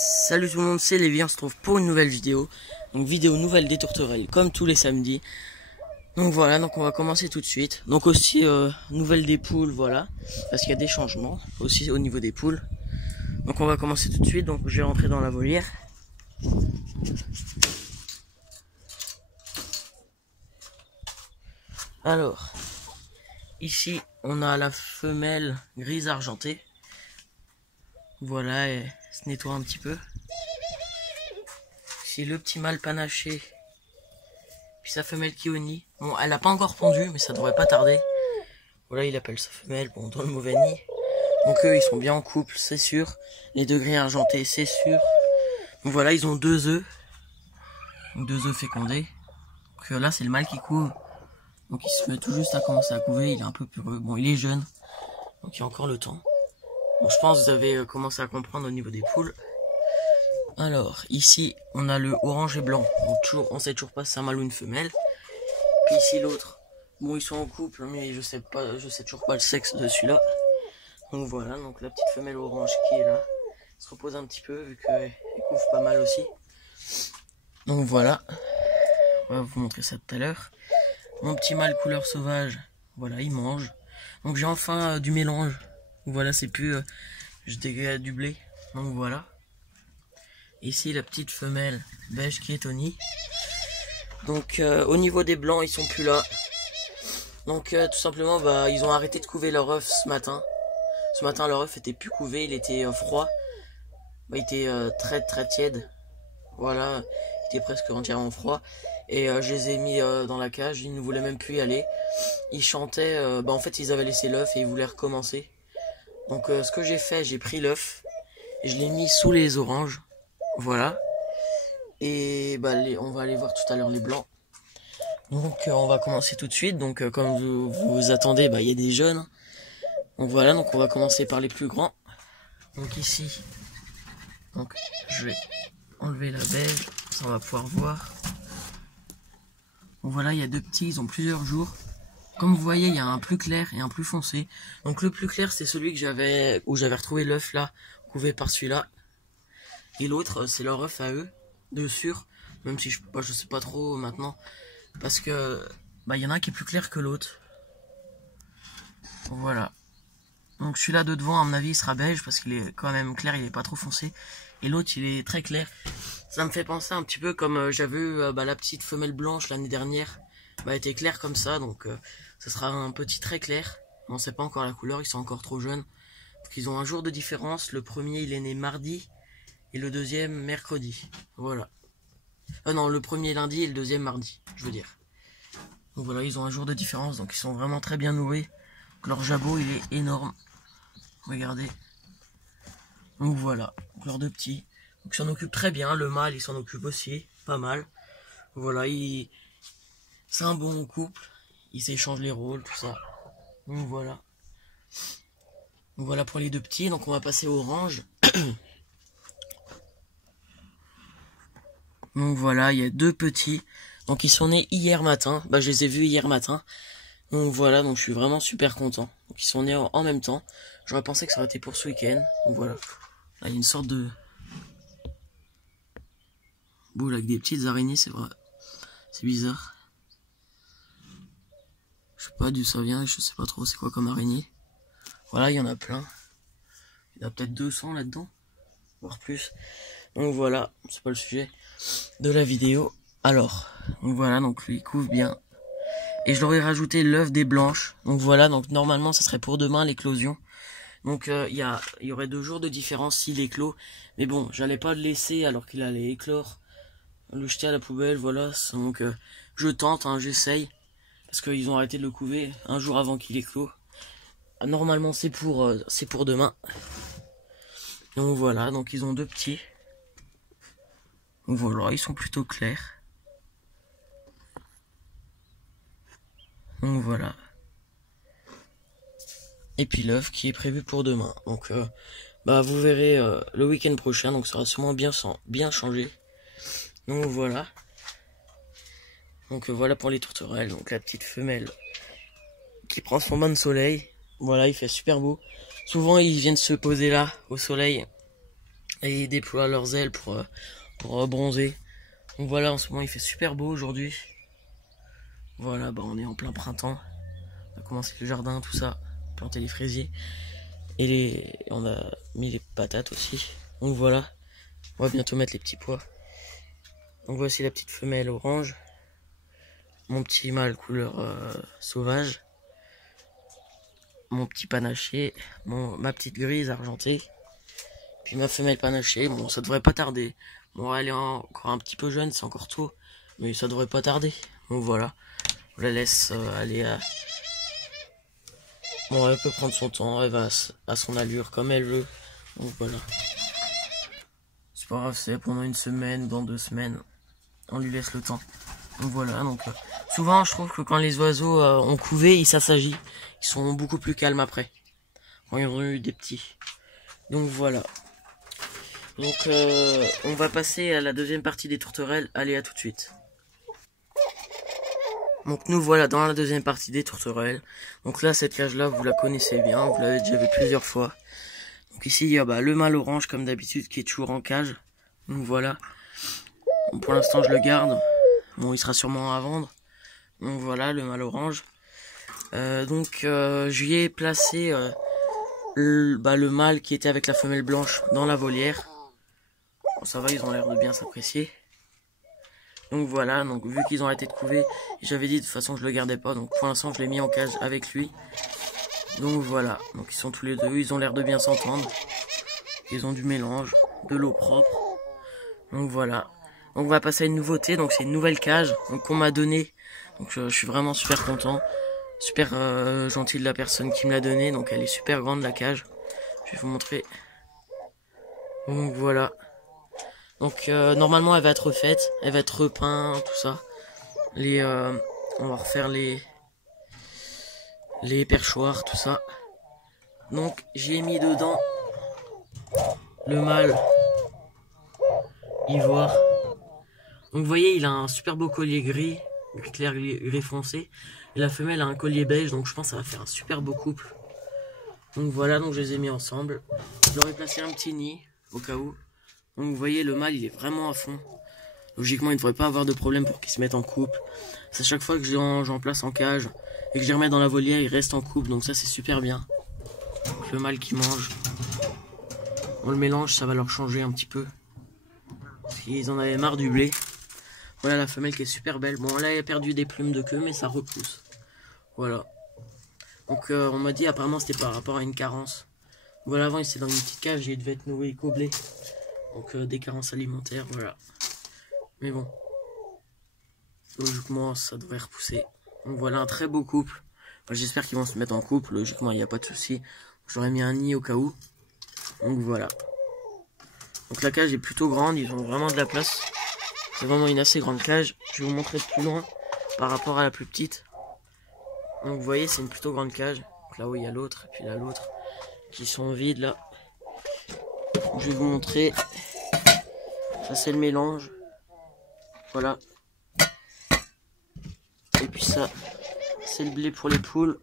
Salut tout le monde, c'est Lévi, on se trouve pour une nouvelle vidéo. Donc vidéo nouvelle des tourterelles comme tous les samedis. Donc voilà, donc on va commencer tout de suite. Donc aussi nouvelle des poules, voilà. Parce qu'il y a des changements aussi au niveau des poules. Donc on va commencer tout de suite, donc je vais rentrer dans la volière. Alors, ici on a la femelle grise argentée. Voilà, elle se nettoie un petit peu. C'est le petit mâle panaché. Puis sa femelle qui au nid. Bon, elle n'a pas encore pondu, mais ça devrait pas tarder. Voilà, il appelle sa femelle, bon, dans le mauvais nid. Donc eux, ils sont bien en couple, c'est sûr. Les degrés argentés, c'est sûr. Donc voilà, ils ont 2 œufs. Donc 2 œufs fécondés. Donc là, c'est le mâle qui couve. Donc il se met tout juste à commencer à couver, il est un peu peureux. Bon, il est jeune, donc il y a encore le temps. Bon, je pense que vous avez commencé à comprendre au niveau des poules. Alors, ici, on a le orange et blanc. On sait toujours pas si c'est un mâle ou une femelle. Puis ici, l'autre. Bon, ils sont en couple, mais je sais toujours pas le sexe de celui-là. Donc voilà, donc la petite femelle orange qui est là. Elle se repose un petit peu, vu qu'elle couvre pas mal aussi. Donc voilà. On va vous montrer ça tout à l'heure. Mon petit mâle couleur sauvage, voilà, il mange. Donc j'ai enfin du mélange. Voilà, c'est plus du blé. Donc voilà. Ici la petite femelle beige qui est au nid. Donc au niveau des blancs, ils sont plus là. Donc tout simplement, bah ils ont arrêté de couver leur œuf ce matin. Ce matin, leur œuf était plus couvé, il était froid. Bah, il était très tiède. Voilà, il était presque entièrement froid. Et je les ai mis dans la cage, ils ne voulaient même plus y aller. Ils chantaient, bah en fait ils avaient laissé l'œuf et ils voulaient recommencer. Donc ce que j'ai fait, j'ai pris l'œuf et je l'ai mis sous les oranges. Voilà. Et bah on va aller voir tout à l'heure les blancs. Donc on va commencer tout de suite. Donc comme vous attendez, bah il y a des jeunes. Donc voilà, donc on va commencer par les plus grands. Donc ici, donc je vais enlever la beige, ça on va pouvoir voir. Donc voilà, il y a 2 petits, ils ont plusieurs jours. Comme vous voyez, il y a un plus clair et un plus foncé. Donc le plus clair, c'est celui que où j'avais retrouvé l'œuf là, couvé par celui-là. Et l'autre, c'est leur œuf à eux, de sûr. Même si je sais pas trop maintenant, parce que bah il y en a un qui est plus clair que l'autre. Voilà. Donc celui-là de devant, à mon avis, il sera beige parce qu'il est quand même clair, il est pas trop foncé. Et l'autre, il est très clair. Ça me fait penser un petit peu comme j'avais eu la petite femelle blanche l'année dernière. Bah, elle était claire comme ça, donc ce sera un petit très clair. On sait pas encore la couleur, ils sont encore trop jeunes. Donc, ils ont un jour de différence. Le premier, il est né mardi et le deuxième mercredi. Voilà. Non, le premier lundi et le deuxième mardi, je veux dire. Donc voilà, ils ont un jour de différence, donc ils sont vraiment très bien nourris. Donc, leur jabot, il est énorme. Regardez. Donc voilà, donc leurs 2 petits. Donc ils s'en occupent très bien, le mâle il s'en occupe aussi, pas mal. Voilà, c'est un bon couple, ils s'échangent les rôles, tout ça. Donc voilà. Donc voilà pour les 2 petits, donc on va passer au orange. Donc voilà, il y a 2 petits. Donc ils sont nés hier matin, bah je les ai vus hier matin. Donc voilà, donc je suis vraiment super content. Donc ils sont nés en même temps. J'aurais pensé que ça aurait été pour ce week-end. Donc voilà. Là il y a une sorte de boule avec des petites araignées, c'est vrai. C'est bizarre. Je sais pas d'où ça vient, je sais pas trop c'est quoi comme araignée. Voilà, il y en a plein. Il y en a peut-être 200 là-dedans, voire plus. Donc voilà, c'est pas le sujet de la vidéo. Alors, donc voilà, donc lui il couvre bien. Et je leur ai rajouté l'œuf des blanches. Donc voilà, donc normalement ça serait pour demain l'éclosion. Donc il y aurait 2 jours de différence s'il éclot. Mais bon, j'allais pas le laisser alors qu'il allait éclore. Le jeter à la poubelle, voilà. Donc je tente, hein, j'essaye. Parce qu'ils ont arrêté de le couver un jour avant qu'il éclot. Normalement c'est pour demain. Donc voilà, donc ils ont 2 petits. Donc voilà, ils sont plutôt clairs. Donc voilà. Et puis l'œuf qui est prévu pour demain. Donc bah vous verrez le week-end prochain, donc ça sera sûrement bien changé. Donc voilà. Donc voilà pour les tourterelles. Donc la petite femelle qui prend son bain de soleil. Voilà, il fait super beau. Souvent ils viennent se poser là au soleil et ils déploient leurs ailes pour bronzer. Donc voilà, en ce moment il fait super beau aujourd'hui. Voilà, bah on est en plein printemps. On a commencé le jardin, tout ça, planter les fraisiers. Et on a mis les patates aussi. Donc voilà, on va bientôt mettre les petits pois. Donc voici la petite femelle orange. Mon petit mâle couleur sauvage. Mon petit panaché. Ma petite grise argentée. Puis ma femelle panachée. Bon, ça devrait pas tarder. Bon, elle est encore un petit peu jeune, c'est encore tôt. Mais ça devrait pas tarder. Donc voilà, on la laisse aller à... Bon, elle peut prendre son temps, elle va à son allure comme elle veut. Donc voilà. C'est pas grave, c'est pendant une semaine ou dans 2 semaines. On lui laisse le temps. Donc voilà, donc souvent je trouve que quand les oiseaux ont couvé, ils s'assagient. Ils sont beaucoup plus calmes après. Quand ils ont eu des petits. Donc voilà. Donc on va passer à la deuxième partie des tourterelles. Allez, à tout de suite. Donc nous voilà dans la deuxième partie des tourterelles. Donc là, cette cage là, vous la connaissez bien, vous l'avez déjà vu plusieurs fois. Donc ici il y a le mâle orange comme d'habitude qui est toujours en cage. Donc voilà. Bon, pour l'instant je le garde. Bon, il sera sûrement à vendre. Donc voilà, le mâle orange. Je lui ai placé le mâle qui était avec la femelle blanche dans la volière. Bon, ça va, ils ont l'air de bien s'apprécier. Donc voilà, donc vu qu'ils ont arrêté de couver, j'avais dit de toute façon je le gardais pas. Donc pour l'instant je l'ai mis en cage avec lui. Donc voilà, donc ils sont tous les deux, ils ont l'air de bien s'entendre. Ils ont du mélange, de l'eau propre. Donc voilà. Donc on va passer à une nouveauté, donc c'est une nouvelle cage qu'on m'a donnée. Donc je suis vraiment super content. Super gentil de la personne qui me l'a donnée. Donc elle est super grande la cage. Je vais vous montrer. Donc voilà. Donc normalement elle va être refaite. Elle va être repeinte, tout ça. On va refaire les perchoirs, tout ça. Donc j'ai mis dedans le mâle ivoire. Donc vous voyez, il a un super beau collier gris clair, gris foncé. Et la femelle a un collier beige, donc je pense que ça va faire un super beau couple. Donc voilà, donc je les ai mis ensemble. Je leur ai placé un petit nid, au cas où. Donc vous voyez, le mâle, il est vraiment à fond. Logiquement, il ne devrait pas avoir de problème pour qu'ils se mettent en couple. C'est chaque fois que j'en place en cage et que je les remets dans la volière, ils restent en couple. Donc ça, c'est super bien. Donc, le mâle qui mange. On le mélange, ça va leur changer un petit peu. Parce qu'ils en avaient marre du blé. Voilà la femelle qui est super belle. Bon, là, elle a perdu des plumes de queue, mais ça repousse. Voilà. Donc, on m'a dit, apparemment, c'était par rapport à une carence. Voilà, avant, il était dans une petite cage et il devait être nourri qu'au blé. Donc, des carences alimentaires, voilà. Mais bon. Logiquement, ça devrait repousser. Donc, voilà, un très beau couple. J'espère qu'ils vont se mettre en couple. Logiquement, il n'y a pas de souci. J'aurais mis un nid au cas où. Donc, voilà. Donc, la cage est plutôt grande. Ils ont vraiment de la place. C'est vraiment une assez grande cage. Je vais vous montrer de plus loin par rapport à la plus petite. Donc vous voyez, c'est une plutôt grande cage. Donc, là où il y a l'autre, et puis là l'autre, qui sont vides là. Je vais vous montrer. Ça c'est le mélange. Voilà. Et puis ça, c'est le blé pour les poules.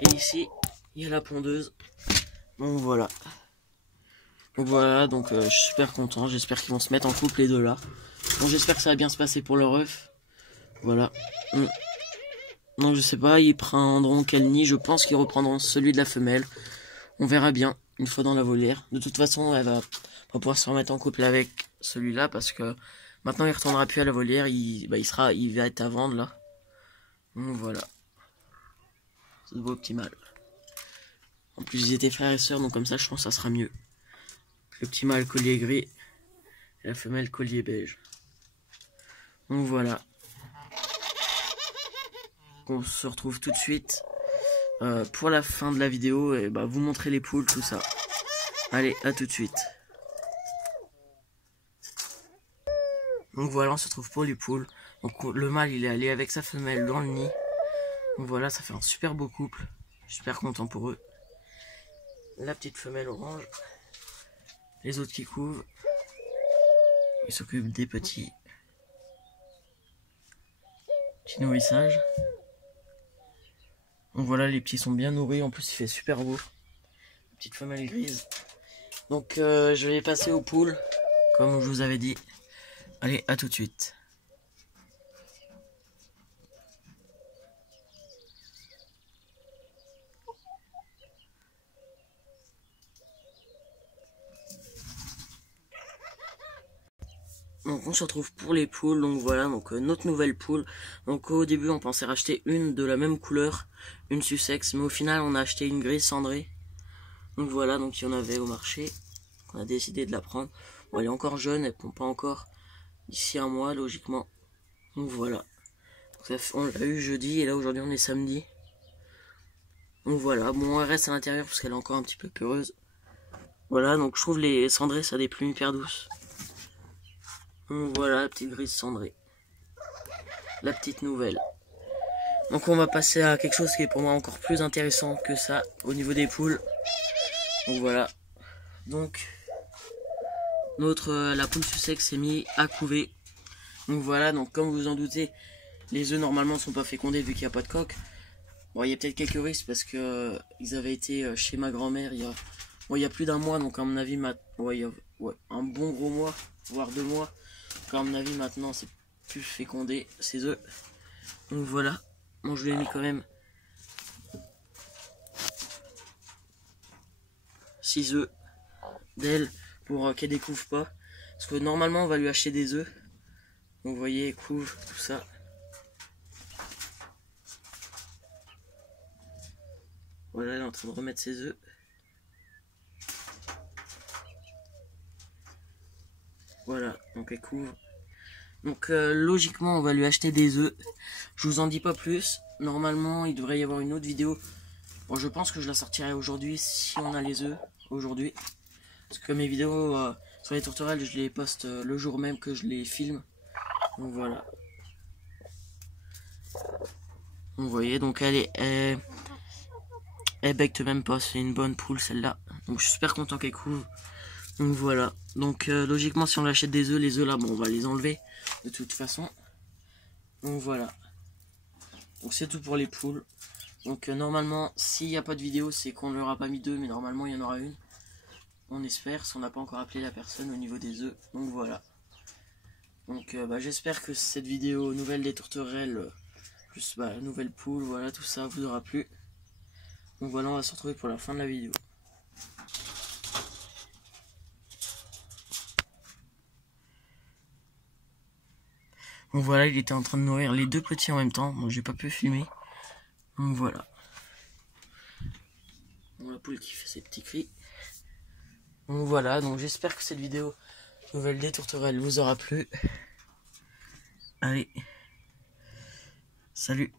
Et ici, il y a la pondeuse. Donc voilà. Donc voilà, donc je suis super content. J'espère qu'ils vont se mettre en couple les deux là. Bon, j'espère que ça va bien se passer pour leur œuf. Voilà. Non, je sais pas, ils prendront quel nid. Je pense qu'ils reprendront celui de la femelle. On verra bien une fois dans la volière. De toute façon, elle va pas pouvoir se remettre en couple avec celui-là parce que maintenant il retournera plus à la volière. Il va être à vendre là. Donc voilà. C'est de beau petit mâle. En plus, ils étaient frères et sœurs, donc comme ça, je pense que ça sera mieux. Le petit mâle collier gris et la femelle collier beige. Donc voilà. On se retrouve tout de suite pour la fin de la vidéo et vous montrer les poules, tout ça. Allez, à tout de suite. Donc voilà, on se retrouve pour les poules. Donc le mâle, il est allé avec sa femelle dans le nid. Donc voilà, ça fait un super beau couple. Je suis super content pour eux. La petite femelle orange. Les autres qui couvent. Ils s'occupent des petits nourrissages. Donc voilà, les petits sont bien nourris. En plus, il fait super beau. Petite femelle grise. Donc je vais passer aux poules, comme je vous avais dit. Allez, à tout de suite. Donc on se retrouve pour les poules, donc voilà, donc notre nouvelle poule. Donc au début on pensait racheter une de la même couleur, une Sussex, mais au final on a acheté une grise cendrée. Donc voilà, donc il y en avait au marché, on a décidé de la prendre. Bon, elle est encore jeune, elle pond pas encore d'ici un mois logiquement. Donc voilà, donc on l'a eu jeudi et là aujourd'hui on est samedi. Donc voilà, bon elle reste à l'intérieur parce qu'elle est encore un petit peu peureuse. Voilà, donc je trouve les cendrées ça a des plumes hyper douces. Donc voilà la petite grise cendrée. La petite nouvelle. Donc on va passer à quelque chose qui est pour moi encore plus intéressant que ça au niveau des poules. Donc voilà. Donc la poule Sussex s'est mise à couver. Donc voilà, donc comme vous vous en doutez, les œufs normalement ne sont pas fécondés vu qu'il n'y a pas de coque. Bon, il y a peut-être quelques risques parce que ils avaient été chez ma grand-mère il y a plus d'un mois, donc à mon avis il y a un bon gros mois, voire 2 mois. Donc à mon avis maintenant c'est plus fécondé ces œufs. Donc voilà. Bon, je lui ai mis quand même 6 œufs d'elle pour qu'elle découvre pas. Parce que normalement on va lui acheter des œufs. Donc vous voyez, elle couvre tout ça. Voilà, elle est en train de remettre ses œufs. Voilà, donc elle couvre. Donc logiquement on va lui acheter des œufs. Je vous en dis pas plus. Normalement il devrait y avoir une autre vidéo. Bon, je pense que je la sortirai aujourd'hui si on a les œufs aujourd'hui. Parce que mes vidéos sur les tourterelles je les poste le jour même que je les filme. Donc voilà. Vous voyez, donc elle becte même pas, c'est une bonne poule celle-là. Donc je suis super content qu'elle couvre. Donc voilà. Donc logiquement si on achète des œufs, les œufs là, bon on va les enlever de toute façon. Donc voilà. Donc c'est tout pour les poules. Donc normalement s'il n'y a pas de vidéo c'est qu'on ne leur a pas mis d'œufs, mais normalement il y en aura une. On espère, si on n'a pas encore appelé la personne au niveau des œufs. Donc voilà. Donc j'espère que cette vidéo nouvelle des tourterelles, plus nouvelle poule, voilà tout ça vous aura plu. Donc voilà, on va se retrouver pour la fin de la vidéo. Donc voilà, il était en train de nourrir les 2 petits en même temps. Bon, j'ai pas pu filmer. Donc voilà. Donc, la poule qui fait ses petits cris. Donc voilà, donc j'espère que cette vidéo nouvelle des tourterelles vous aura plu. Allez. Salut.